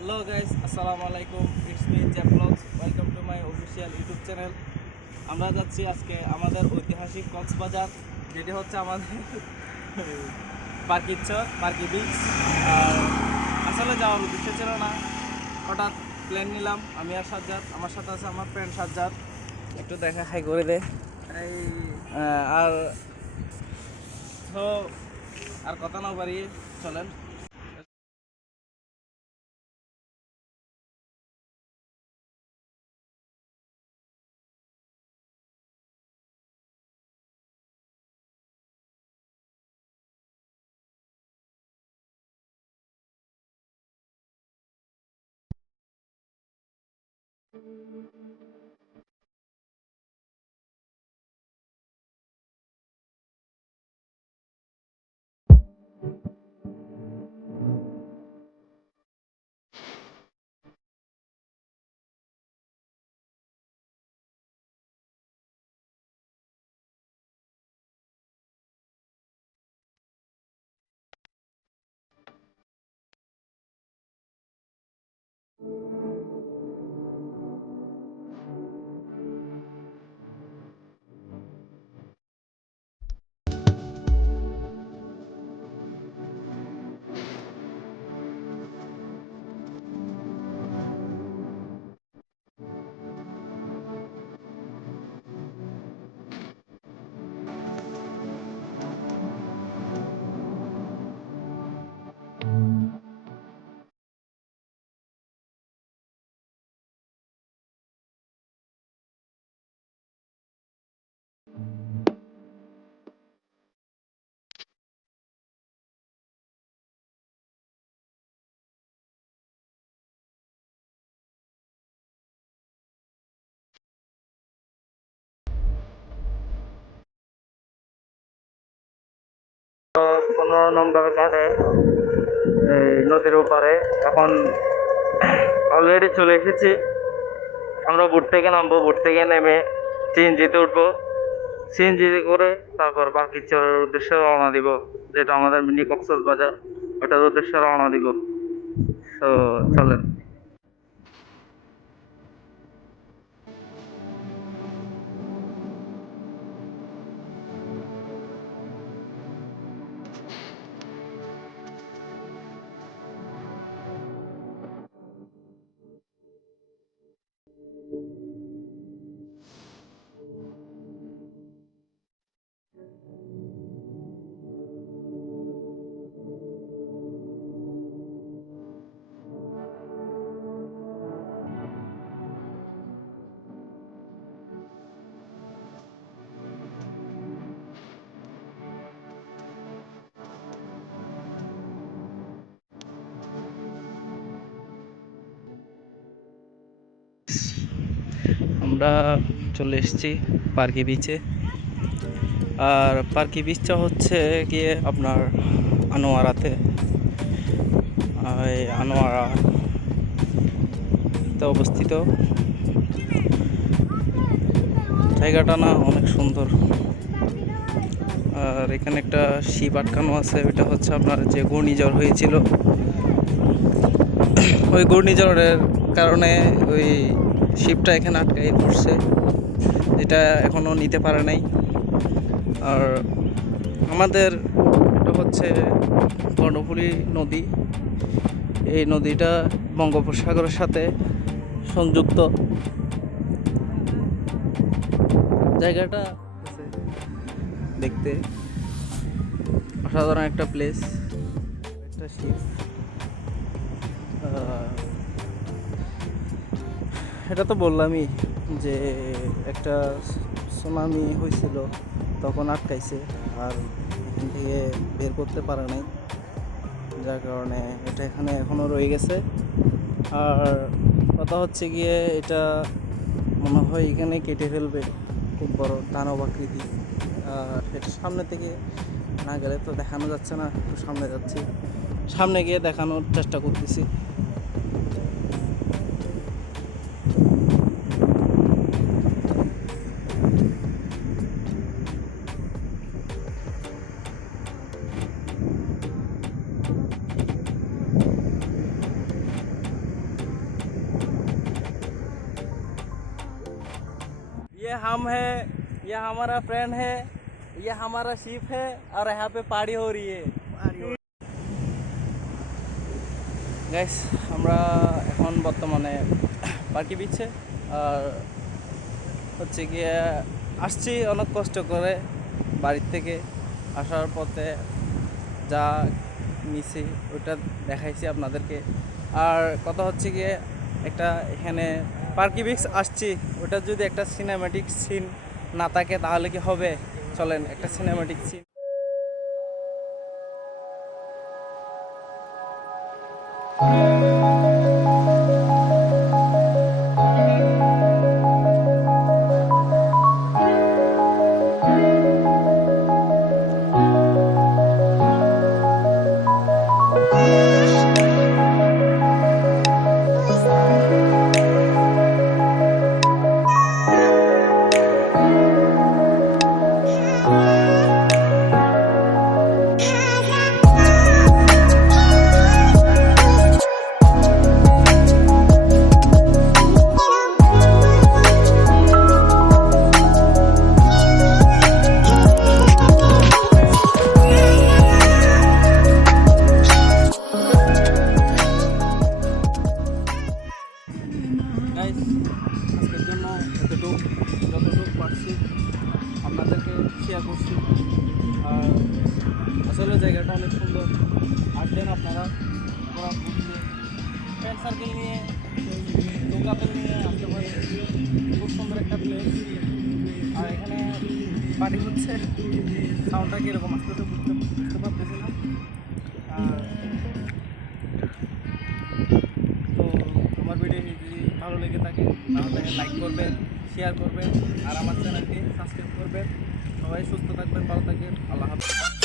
Hello guys, আসসালামু আলাইকুম। It's me জ্যাপ ব্লগস। Welcome to my official YouTube channel. আমরা যাচ্ছি আজকে আমাদের ঐতিহাসিক কক্সবাজার, যেটি হচ্ছে আমাদের পার্কি বিচ। আর আসলে যাওয়ার উদ্দেশ্য ছিল না, হঠাৎ প্ল্যান নিলাম আমি আর সাজ্জাদ। আমার সাথে আছে আমার ফ্রেন্ড সাজ্জাদ, একটু দেখা হাই করে দে। এই আর তো আর কথা না বাড়িয়ে চলেন। তো 15 নম্বর ঘাটে এই নদীর ওপারে এখন অলরেডি চলে এসেছি। আমরা বোট থেকে নামবো, বোট থেকে নেমে সিএনজিতে উঠবো, সিএনজিতে করে তারপর বাকি চরের উদ্দেশ্যে রওনা দিব, যেটা আমাদের মিনি কক্সবাজার, ওটার উদ্দেশ্যে রওনা দিব। তো চলেন। আমরা চলে এসেছি পার্কি বিচে। আর পার্কি বিচটা হচ্ছে গিয়ে আপনার আনোয়ারাতে, এই আনোয়ারাতে অবস্থিত। জায়গাটা না অনেক সুন্দর। আর এখানে একটা শিপ আটকানো আছে, ওইটা হচ্ছে আপনার যে ঘূর্ণিঝড় হয়েছিল, ওই ঘূর্ণিঝড়ের কারণে ওই শিপটা এখানে আটকাই পড়ছে, যেটা এখনও নিতে পারে নাই। আর আমাদের এটা হচ্ছে কর্ণফুলী নদী। এই নদীটা বঙ্গোপসাগরের সাথে সংযুক্ত। জায়গাটা দেখতে অসাধারণ একটা প্লেস, একটা শিপ। এটা তো বললামই যে একটা সুনামি হয়েছিল, তখন আটকাইছে আর এখান থেকে বের করতে পারে নাই, যার কারণে এটা এখানে এখনও রয়ে গেছে। আর কথা হচ্ছে গিয়ে এটা মনে হয় এখানে কেটে ফেলবে, খুব বড় দানব আকৃতি। এটা সামনে থেকে না গেলে তো দেখানো যাচ্ছে না, একটু সামনে যাচ্ছি, সামনে গিয়ে দেখানোর চেষ্টা করতেছি। ये हम है, ये हमारा फ्रेंड है, ये हमारा शिप है और यहाँ पे पार्टी हो रही है। গাইস আমরা এখন বর্তমানে পার্কি বিচে আর হচ্ছে গিয়ে আসছি অনেক কষ্ট করে বাড়ির থেকে আসার পথে যা নিছি ওটা দেখাইছি আপনাদেরকে। আর কথা হচ্ছে গিয়ে একটা এখানে পার্কি বিচ আসছি, ওটা যদি একটা সিনেম্যাটিক সিন না থাকে তাহলে কি হবে? চলেন একটা সিনেম্যাটিক সিন। গাইস আজকের জন্য যতটুকু পারছি আপনাদেরকে শেয়ার করছি। আর আসলে জায়গাটা অনেক সুন্দর, আসবেন আপনারা ফ্রেন্ড সার্কেল নিয়ে, লোকাল নিয়ে আসতে পারেন। খুব সুন্দর একটা প্লেস। আর এখানে পার্টি হচ্ছে, সাউন্ডটা কীরকম আসতে বুঝতে পারতেছি না। আর তো আমার ভিডিও যদি ভালো লেগে থাকে তাহলে লাইক করবেন, শেয়ার করবেন আর আমার চ্যানেলকে সাবস্ক্রাইব করবেন। সবাই সুস্থ থাকবেন, ভালো থাকবেন। আল্লাহ হাফেজ।